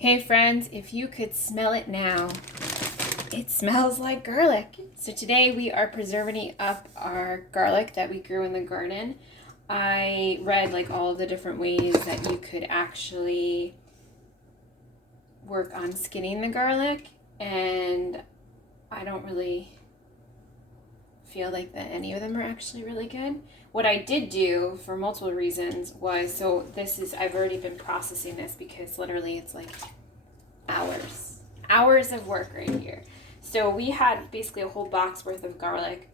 Hey friends, if you could smell it now, it smells like garlic. So today we are preserving up our garlic that we grew in the garden. I read like all of the different ways that you could actually work on skinning the garlic, and I don't really feel like that any of them are actually really good. What I did do for multiple reasons was, I've already been processing this because literally it's like hours of work right here. So we had basically a whole box worth of garlic,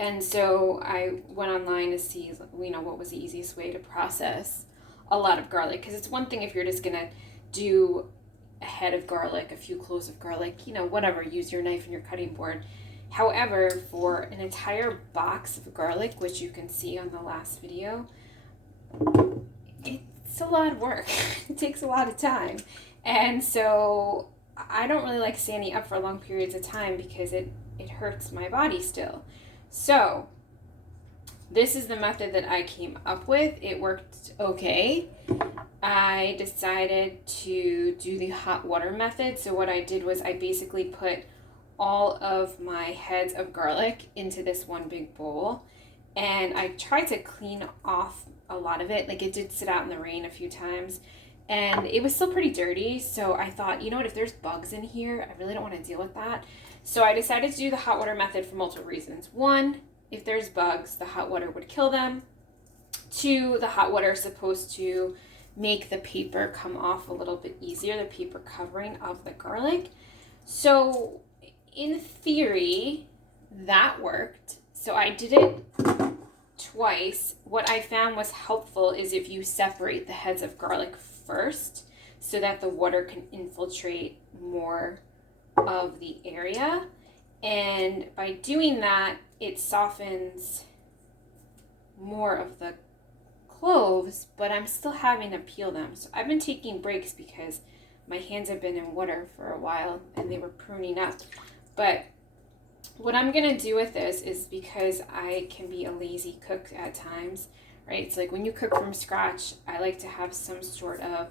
and so I went online to see what was the easiest way to process a lot of garlic, because it's one thing if you're just gonna do a head of garlic, a few cloves of garlic, whatever, use your knife and your cutting board. However, for an entire box of garlic, which you can see on the last video, it's a lot of work. It takes a lot of time. And so I don't really like standing up for long periods of time because it hurts my body still. So this is the method that I came up with. It worked okay. I decided to do the hot water method. So what I did was I basically put all of my heads of garlic into this one big bowl, and I tried to clean off a lot of it. Like, it did sit out in the rain a few times and it was still pretty dirty. So I thought, if there's bugs in here, I really don't want to deal with that. So I decided to do the hot water method for multiple reasons. One, if there's bugs, the hot water would kill them. Two, the hot water is supposed to make the paper come off a little bit easier, the paper covering of the garlic. So in theory, that worked. So I did it twice. What I found was helpful is if you separate the heads of garlic first so that the water can infiltrate more of the area. And by doing that, it softens more of the cloves, but I'm still having to peel them. So I've been taking breaks because my hands have been in water for a while and they were pruning up. But what I'm going to do with this is, because I can be a lazy cook at times, right? It's like when you cook from scratch, I like to have some sort of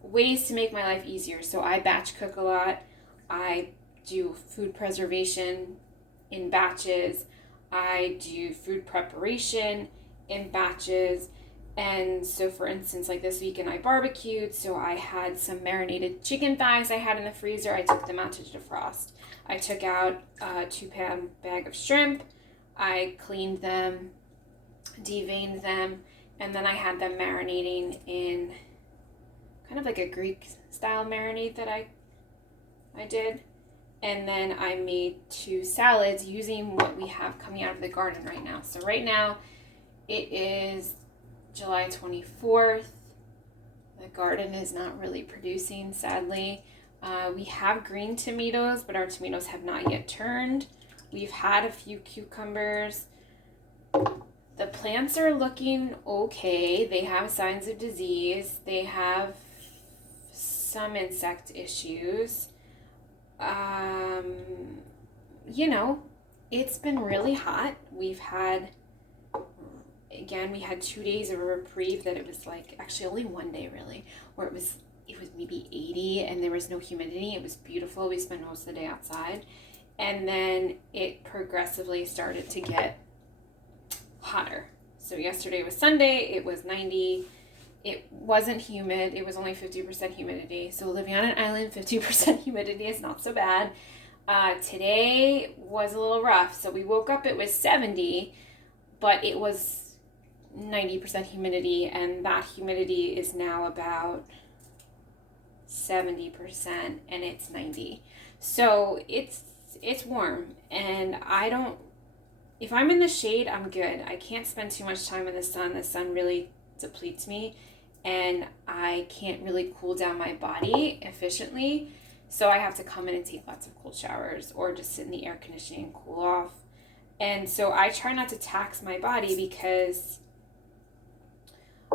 ways to make my life easier. So I batch cook a lot. I do food preservation in batches. I do food preparation in batches. And so, for instance, like this weekend I barbecued, so I had some marinated chicken thighs I had in the freezer. I took them out to defrost. I took out a 2-pound bag of shrimp. I cleaned them, deveined them, and then I had them marinating in kind of like a Greek style marinade that I did. And then I made 2 salads using what we have coming out of the garden right now. So right now it is July 24th. The garden is not really producing, sadly. We have green tomatoes, but our tomatoes have not yet turned. We've had a few cucumbers. The plants are looking okay. They have signs of disease. They have some insect issues. It's been really hot. We had 2 days of a reprieve that it was like, actually only one day really, where it was maybe 80 and there was no humidity. It was beautiful. We spent most of the day outside. And then it progressively started to get hotter. So yesterday was Sunday. It was 90. It wasn't humid. It was only 50% humidity. So living on an island, 50% humidity is not so bad. Today was a little rough. So we woke up, it was 70, but it was 90% humidity, and that humidity is now about 70% and it's 90. So it's warm, and if I'm in the shade, I'm good. I can't spend too much time in the sun. The sun really depletes me and I can't really cool down my body efficiently. So I have to come in and take lots of cold showers or just sit in the air conditioning and cool off. And so I try not to tax my body because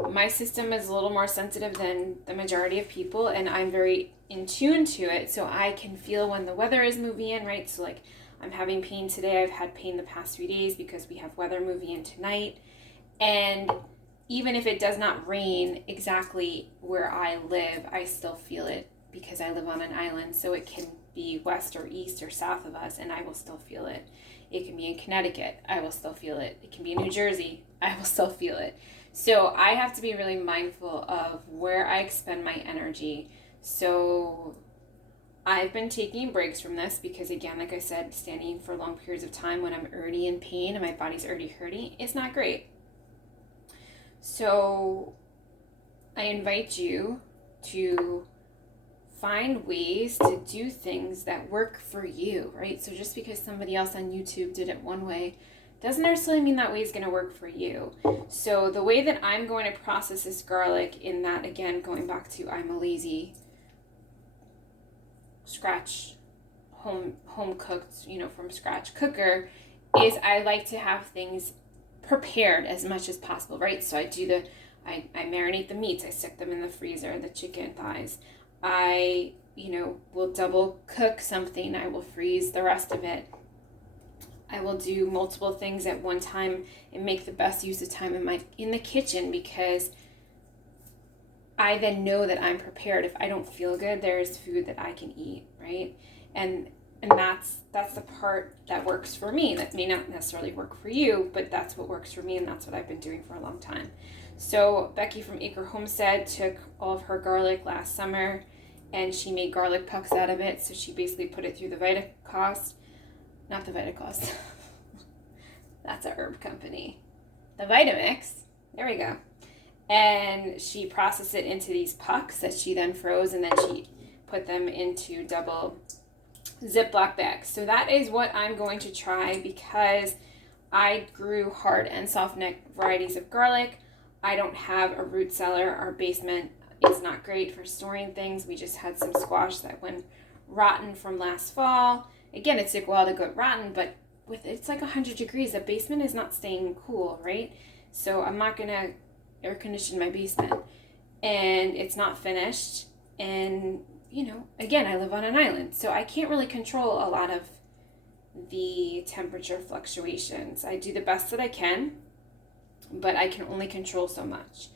my system is a little more sensitive than the majority of people, and I'm very in tune to it. So I can feel when the weather is moving in, right? So like I'm having pain today. I've had pain the past 3 days because we have weather moving in tonight. And even if it does not rain exactly where I live, I still feel it because I live on an island. So it can be west or east or south of us, and I will still feel it. It can be in Connecticut, I will still feel it. It can be in New Jersey, I will still feel it. So I have to be really mindful of where I expend my energy. So I've been taking breaks from this because, again, like I said, standing for long periods of time when I'm already in pain and my body's already hurting is not great. So I invite you to find ways to do things that work for you, right? So just because somebody else on YouTube did it one way doesn't necessarily mean that way is going to work for you. So the way that I'm going to process this garlic, in that, again, going back to I'm a lazy scratch home cooked, from scratch cooker, is I like to have things prepared as much as possible, right? So I marinate the meats, I stick them in the freezer, the chicken thighs. I, will double cook something, I will freeze the rest of it. I will do multiple things at one time and make the best use of time in the kitchen, because I then know that I'm prepared. If I don't feel good, there's food that I can eat, right? And that's the part that works for me. That may not necessarily work for you, but that's what works for me, and that's what I've been doing for a long time. So Becky from Acre Homestead took all of her garlic last summer, and she made garlic pucks out of it. So she basically put it through the Vitacost. Not the Vitacost. That's a herb company. The Vitamix. There we go. And she processed it into these pucks that she then froze, and then she put them into double ziploc bags. So that is what I'm going to try, because I grew hard and soft neck varieties of garlic. I don't have a root cellar. Our basement is not great for storing things. We just had some squash that went rotten from last fall. Again, it took a while to go rotten, but it's like 100 degrees. The basement is not staying cool, right? So I'm not going to air condition my basement. And it's not finished. And, again, I live on an island, so I can't really control a lot of the temperature fluctuations. I do the best that I can, but I can only control so much.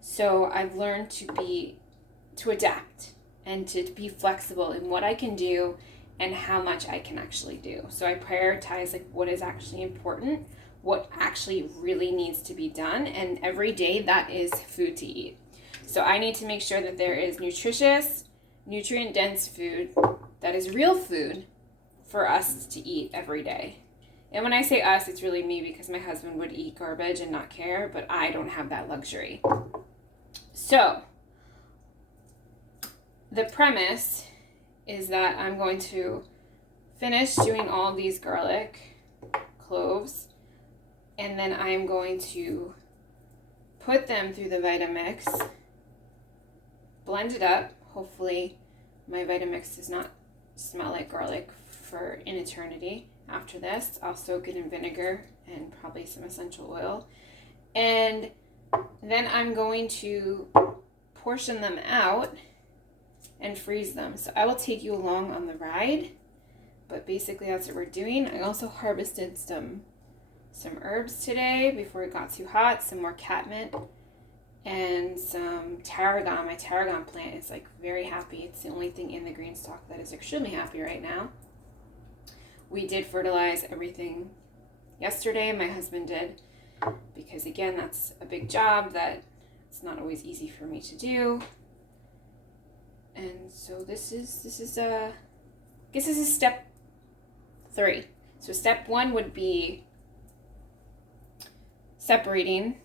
So I've learned to adapt and to be flexible in what I can do and how much I can actually do. So I prioritize what is actually important, what actually really needs to be done, and every day that is food to eat. So I need to make sure that there is nutritious, nutrient-dense food that is real food for us to eat every day. And when I say us, it's really me, because my husband would eat garbage and not care, but I don't have that luxury. So the premise is that I'm going to finish doing all these garlic cloves, and then I'm going to put them through the Vitamix, blend it up. Hopefully my Vitamix does not smell like garlic for an eternity after this. I'll soak it in vinegar and probably some essential oil. And then I'm going to portion them out and freeze them. So I will take you along on the ride, but basically that's what we're doing. I also harvested some herbs today before it got too hot, some more catmint and some tarragon. My tarragon plant is very happy. It's the only thing in the green stalk that is extremely happy right now. We did fertilize everything yesterday. My husband did, because again, that's a big job that it's not always easy for me to do. And so this is step 3. So step 1 would be separating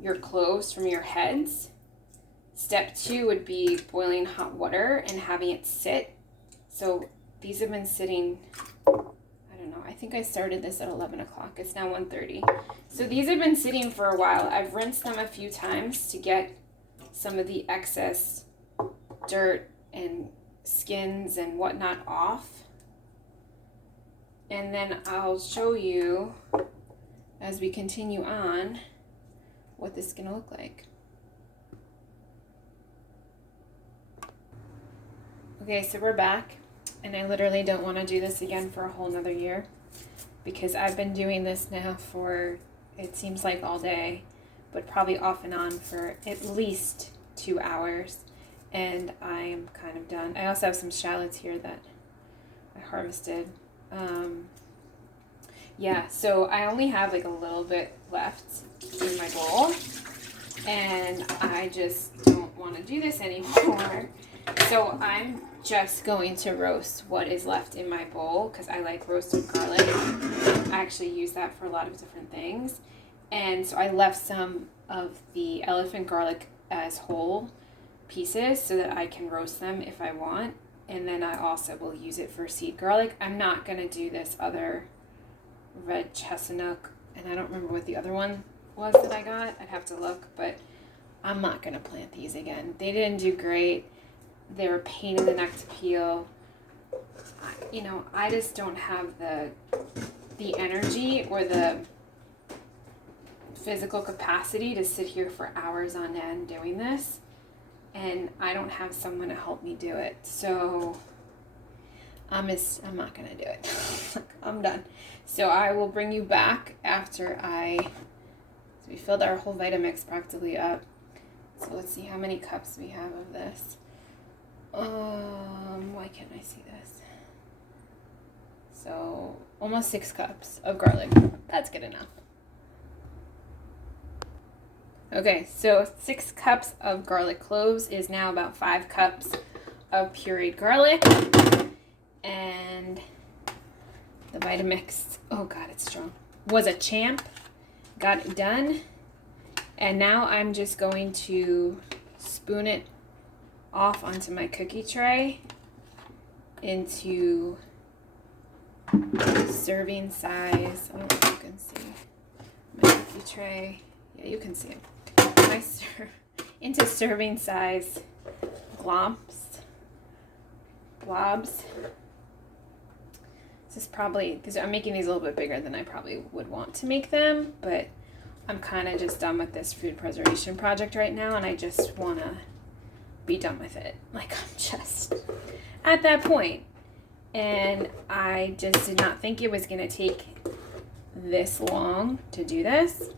your cloves from your heads. Step 2 would be boiling hot water and having it sit. So these have been sitting, I don't know, I think I started this at 11 o'clock. It's now 1:30. So these have been sitting for a while. I've rinsed them a few times to get some of the excess dirt and skins and whatnot off. And then I'll show you, as we continue on, what this is going to look like. Okay, so we're back, and I literally don't want to do this again for a whole nother year, because I've been doing this now for, it seems like all day, but probably off and on for at least 2 hours. And I am kind of done. I also have some shallots here that I harvested. Yeah, so I only have like a little bit left in my bowl, and I just don't want to do this anymore. So I'm just going to roast what is left in my bowl because I like roasted garlic. I actually use that for a lot of different things. And so I left some of the elephant garlic as whole pieces so that I can roast them if I want. And then I also will use it for seed garlic. I'm not going to do this other red chestnut, and I don't remember what the other one was that I got. I'd have to look, but I'm not going to plant these again. They didn't do great. They were a pain in the neck to peel. I just don't have the energy or the physical capacity to sit here for hours on end doing this, and I don't have someone to help me do it. So I'm not gonna do it. I'm done. So I will bring you back after we filled our whole Vitamix practically up. So let's see how many cups we have of this. Why can't I see this? So almost 6 cups of garlic. That's good enough. Okay, so 6 cups of garlic cloves is now about 5 cups of pureed garlic. And the Vitamix, oh God, it's strong, was a champ. Got it done. And now I'm just going to spoon it off onto my cookie tray into serving size. I don't know if you can see my cookie tray. Yeah, you can see it. Into serving size globs. This is probably, because I'm making these a little bit bigger than I probably would want to make them, but I'm kind of just done with this food preservation project right now, and I just want to be done with it. Like, I'm just at that point. And I just did not think it was going to take this long to do this.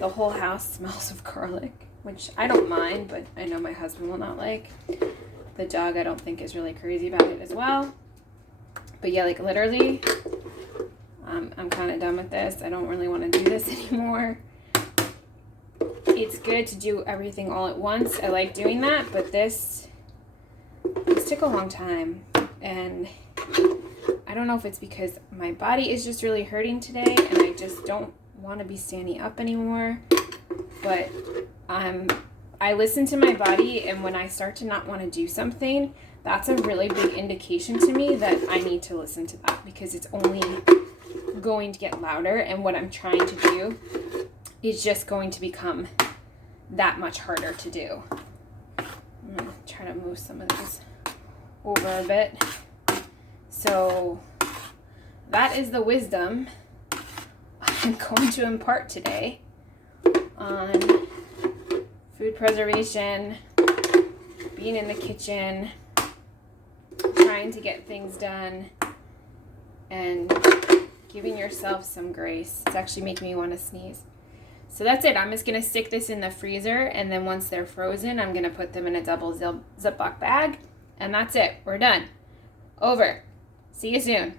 The whole house smells of garlic, which I don't mind, but I know my husband will not like. The dog, I don't think, is really crazy about it as well. But yeah, like literally, I'm kind of done with this. I don't really want to do this anymore. It's good to do everything all at once. I like doing that, but this took a long time. And I don't know if it's because my body is just really hurting today and I just don't want to be standing up anymore. But I listen to my body, and when I start to not want to do something, that's a really big indication to me that I need to listen to that, because it's only going to get louder, and what I'm trying to do is just going to become that much harder to do. I'm going to try to move some of these over a bit. So that is the wisdom I'm going to impart today on food preservation, being in the kitchen, trying to get things done, and giving yourself some grace. It's actually making me want to sneeze. So that's it. I'm just going to stick this in the freezer, and then once they're frozen, I'm going to put them in a double ziploc bag, and that's it. We're done. Over. See you soon.